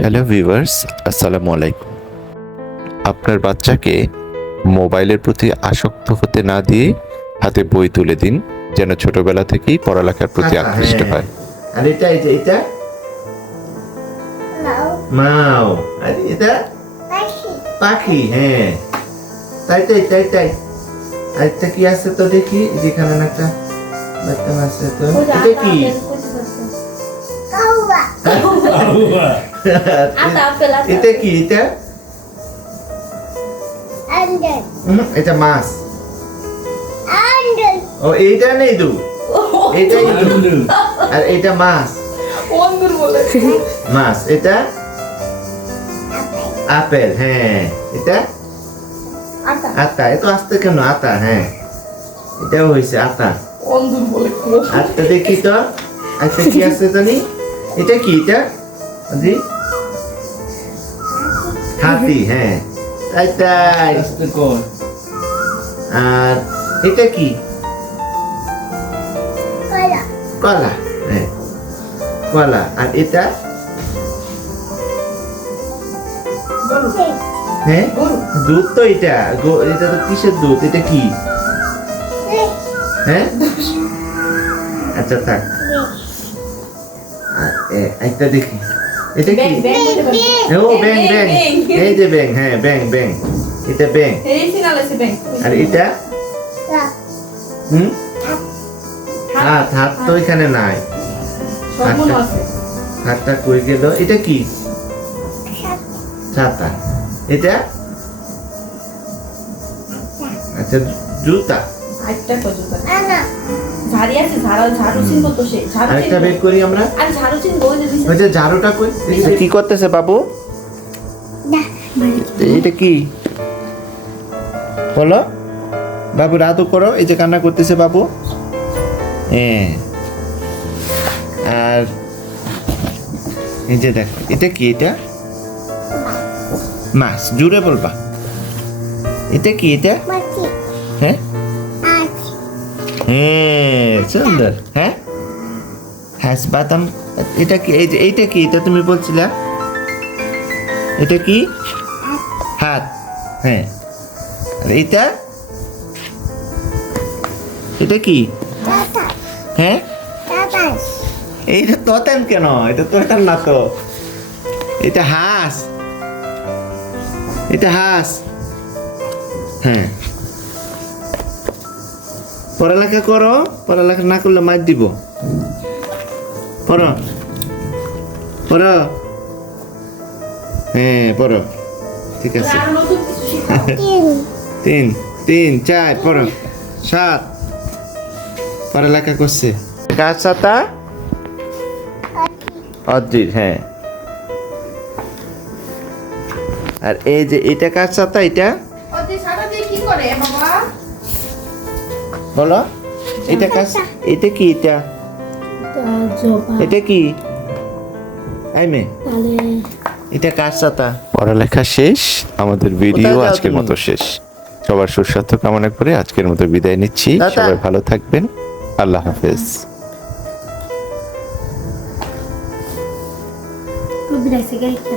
Hello viewers, আসসালামু আলাইকুম। আপনার বাচ্চাকে মোবাইলের প্রতি আসক্ত হতে না দিয়ে হাতে বই তুলে দিন, যেন ছোটবেলা থেকেই পড়ালেখার প্রতি আকৃষ্ট হয়। আর এটা এটা মাও, আর এটা পাখি। হ্যাঁ, তাই আরেকটা কি আছে তো দেখি, যেখানে একটা বাচ্চা আছে তো, এটা কি? এটা কি? এটা মাছ। ও, এইটা নেই দু, এইটাই দু, আর এটা মাছ। মাছ, এটা আপেল। হ্যাঁ, এটা আতা। এত আসতে কেন? আতা। হ্যাঁ, এটাও হয়েছে আতা। আচ্ছা দেখি তো, আচ্ছা কি আছে জানি? এটা কি? এটা হাতি। হ্যাঁ, তাই। আর এটা কি? কলা। হ্যাঁ, কলা। আর এটা? হ্যাঁ, দুধ তো। এটা এটা তো কিসের দুধ? এটা কি? হ্যাঁ, আচ্ছা থাক। একটা দেখি, এটা কি? ও, ব্যাং। এই যে ব্যাং। হ্যাঁ, ব্যাং। এটা ব্যাং। আর এটা? হাত তো এখানে নাই। হাতটা কই গেল? এটা কি? ছাতা। এটা? আচ্ছা, জুতা। আরেকটা বের করি আমরা। ওই যে ঝাড়ুটা কই? কি করতেছে বাবু? এটা কি বলো? বাবু রাতও করো। এই যে কান্না করতেছে বাবু। হ্যাঁ, আর এই যে দেখো, এটা কি? এটা মাছ। জুড়ে বলবা। এটা কি? এটা? হ্যাঁ, সুন্দর। হ্যাঁ, বাদাম। এটা কি? এই যে এইটা কি? এটা তুমি বলছিলা, এটা কি? হাত। হ্যাঁ, আর এইটা? এটা কি? হ্যাঁ, এইটা তোতেন কেন? এটা তোতেন না তো। এটা হাঁস। এটা হাঁস। হ্যাঁ, পড়ালেখা করো। পড়ালেখা না করলে মার দিব। পড়ো। হ্যাঁ, পড়ো। ঠিক আছে। 3 4 পড়ো। 7 পড়ালেখা করছে। কার ছাতা? অদ্রির। হ্যাঁ, আর এই যে এটা কার ছাতা? এটা বলো। এটা কার? এটা কি? এটা কি? এটা কার ছাতা? পড়ালেখা শেষ, আমাদের ভিডিও কোথায় যাও আজকের তুমি? মতো শেষ। সবার সুস্বাস্থ্য কামনা করে আজকের মতো বিদায় নিচ্ছি। টাটা। সবাই ভালো থাকবেন। আল্লাহ হাফেজ। Vou virar esse gaita.